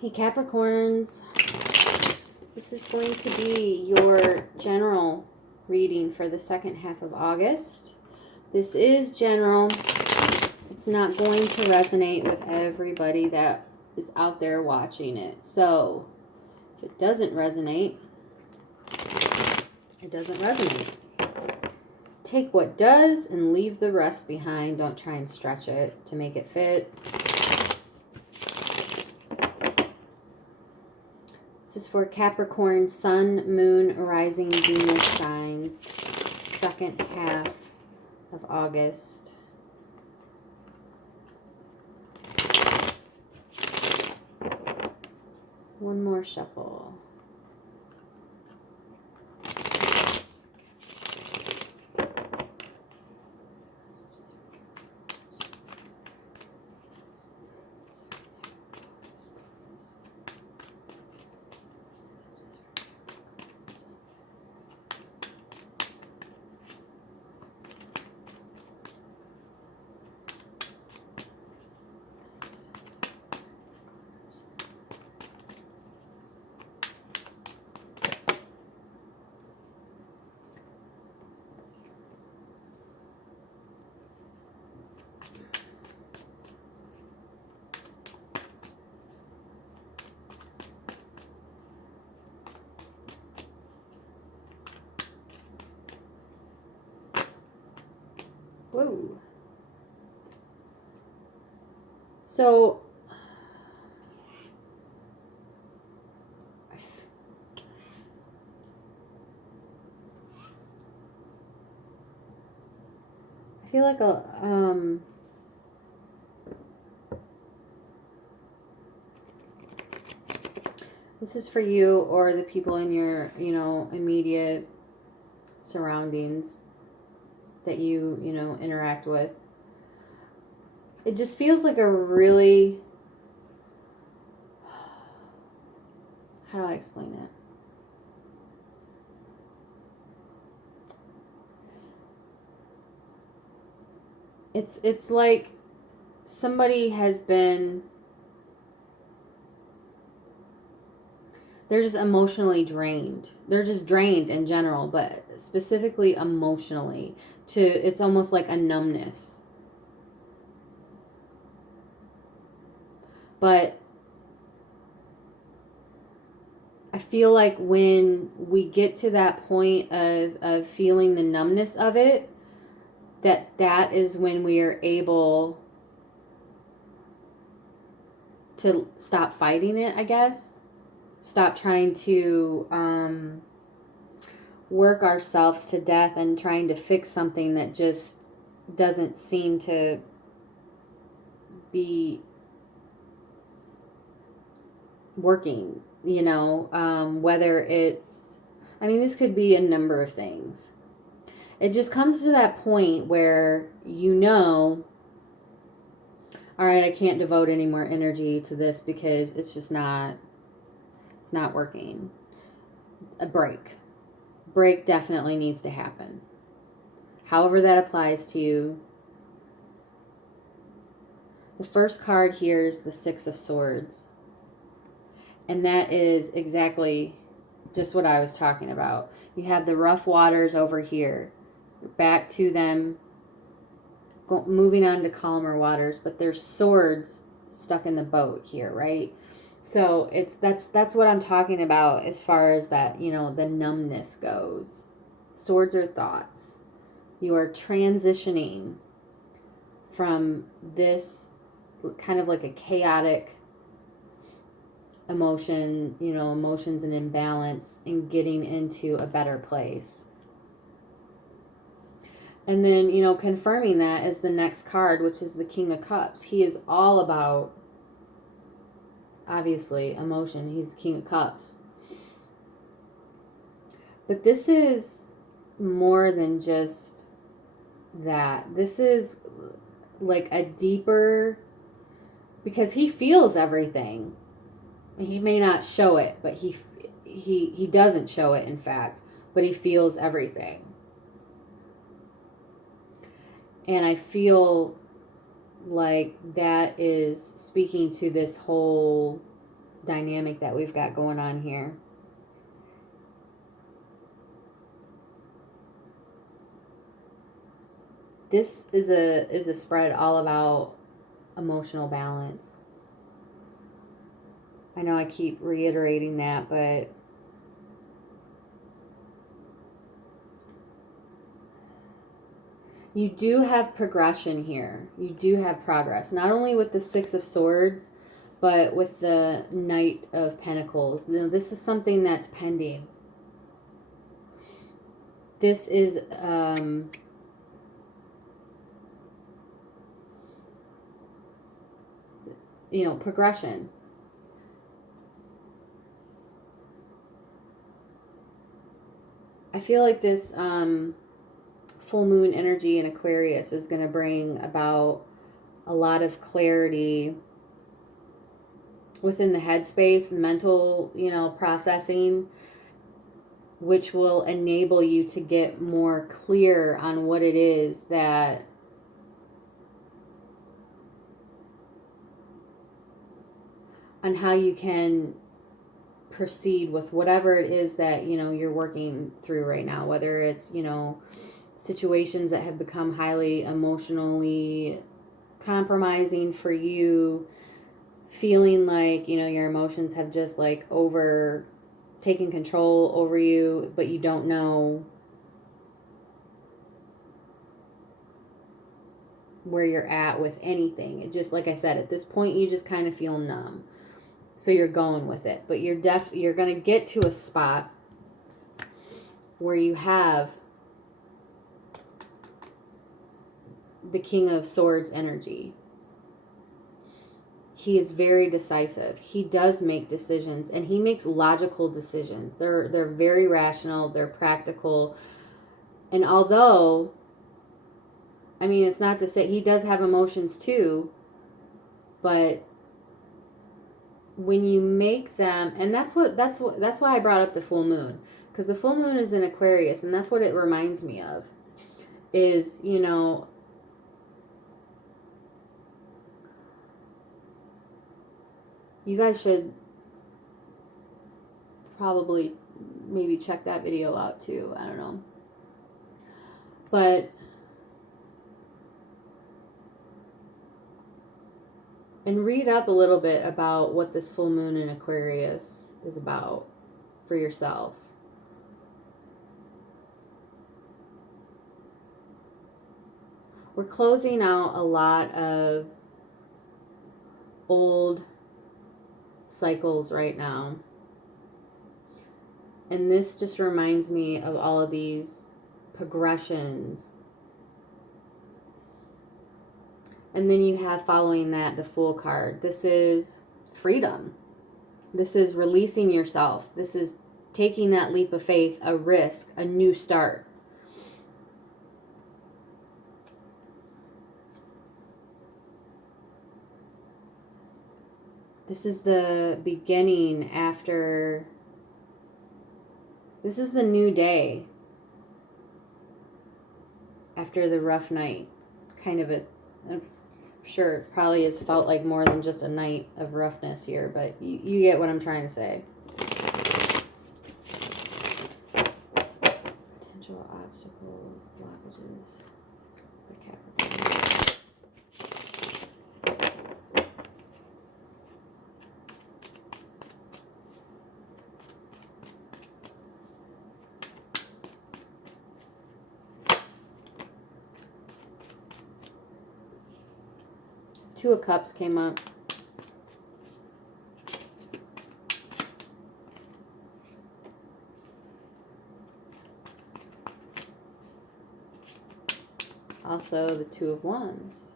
Hey Capricorns, this is going to be your general reading for the second half of August. This is general. It's not going to resonate with everybody that is out there watching it. So if it doesn't resonate, it doesn't resonate. Take what does and leave the rest behind. Don't try and stretch it to make it fit. This is for Capricorn, Sun, Moon, Rising, Venus signs, second half of August. One more shuffle. Whoa. So I feel like this is for you or the people in your, immediate surroundings that you interact with. It just feels like a really, how do I explain it? It's like somebody has been, they're just emotionally drained. They're just drained in general, but specifically emotionally. It's almost like a numbness. But I feel like when we get to that point of feeling the numbness of it, that is when we are able to stop fighting it, I guess. Stop trying to work ourselves to death and trying to fix something that just doesn't seem to be working, whether it's, this could be a number of things. It just comes to that point where all right, I can't devote any more energy to this because it's not working. A break definitely needs to happen. However that applies to you. The first card here is the Six of Swords. And that is exactly just what I was talking about. You have the rough waters over here. Back to them, moving on to calmer waters, but there's swords stuck in the boat here, right? So that's what I'm talking about as far as that, the numbness goes. Swords are thoughts. You are transitioning from this kind of like a chaotic emotions and imbalance, and getting into a better place. And then, confirming that is the next card, which is the King of Cups. He is all about, obviously, emotion. He's the King of Cups. But this is more than just that. This is like a deeper, because he feels everything. He may not show it, but he doesn't show it, in fact, but he feels everything. And I feel like that is speaking to this whole dynamic that we've got going on here. This is a spread all about emotional balance. I know I keep reiterating that, but you do have progression here. You do have progress, not only with the Six of Swords, but with the Knight of Pentacles. This is something that's pending. This is progression. I feel like this full moon energy in Aquarius is going to bring about a lot of clarity within the headspace, the mental, processing, which will enable you to get more clear on what it is that on how you can proceed with whatever it is that you're working through right now, whether it's situations that have become highly emotionally compromising for you, feeling like your emotions have just like taken control over you, but you don't know where you're at with anything. It just, like I said, at this point you just kind of feel numb. So you're going with it, but you're going to get to a spot where you have the King of Swords energy. He is very decisive. He does make decisions, and he makes logical decisions. They're very rational, they're practical. And although, it's not to say he does have emotions too, but when you make them, and that's why I brought up the full moon, because the full moon is in Aquarius, and that's what it reminds me of, is you guys should probably maybe check that video out too. I don't know, but and read up a little bit about what this full moon in Aquarius is about for yourself. We're closing out a lot of old cycles right now. And this just reminds me of all of these progressions. And then you have, following that, the Fool card. This is freedom. This is releasing yourself. This is taking that leap of faith, a risk, a new start. This is the beginning after. This is the new day after the rough night. Kind of I'm sure it probably has felt like more than just a night of roughness here, but you get what I'm trying to say. Potential obstacles, blockages for Capricorn. 2 of Cups came up. Also the 2 of Wands.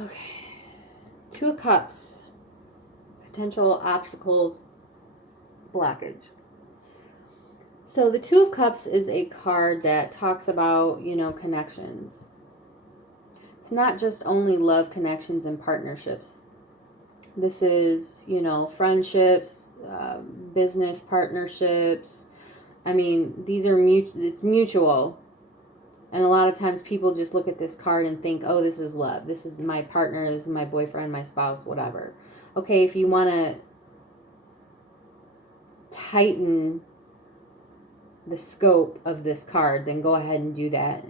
Okay. 2 of Cups. Potential obstacles, blockage. So the 2 of Cups is a card that talks about, connections. It's not just only love connections and partnerships. This is, friendships, business partnerships, I mean, it's mutual. And a lot of times people just look at this card and think, oh, this is love. This is my partner. This is my boyfriend, my spouse, whatever. Okay, if you want to tighten the scope of this card, then go ahead and do that.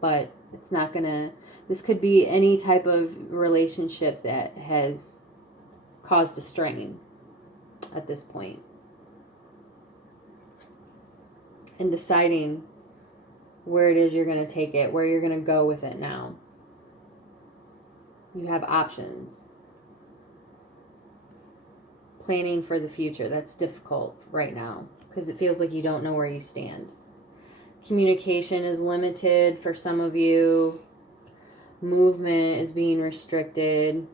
But it's not going to, this could be any type of relationship that has caused a strain at this point. And deciding where it is you're going to take it, where you're going to go with it now. You have options. Planning for the future, that's difficult right now because it feels like you don't know where you stand. Communication is limited for some of you. Movement is being restricted.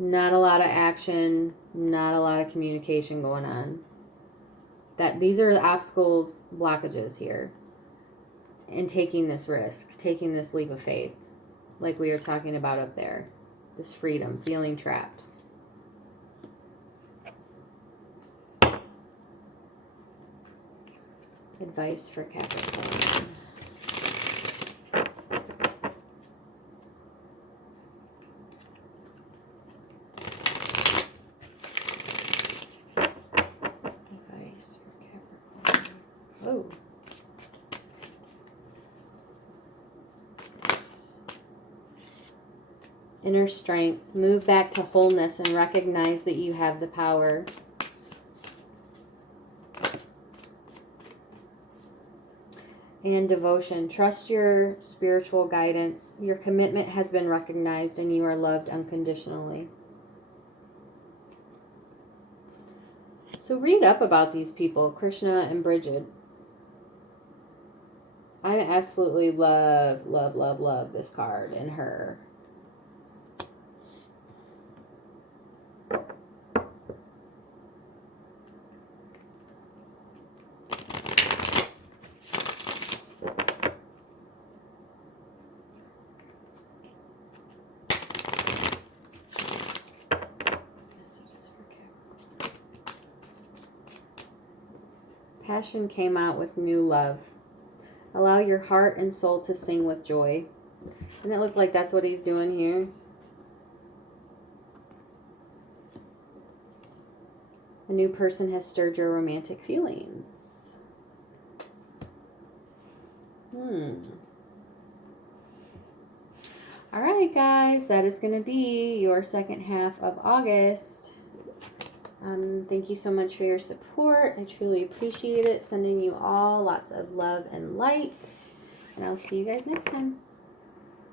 Not a lot of action, not a lot of communication going on. These are obstacles, blockages here. And taking this risk, taking this leap of faith, like we were talking about up there. This freedom, feeling trapped. Advice for Capricorn. Oh. Inner strength. Move back to wholeness and recognize that you have the power. And devotion. Trust your spiritual guidance. Your commitment has been recognized and you are loved unconditionally. So read up about these people, Krishna and Bridget. I absolutely love, love, love, love this card and her. Passion came out with new love. Allow your heart and soul to sing with joy. Doesn't it look like that's what he's doing here? A new person has stirred your romantic feelings. All right, guys, that is going to be your second half of August. Thank you so much for your support. I truly appreciate it. Sending you all lots of love and light. And I'll see you guys next time.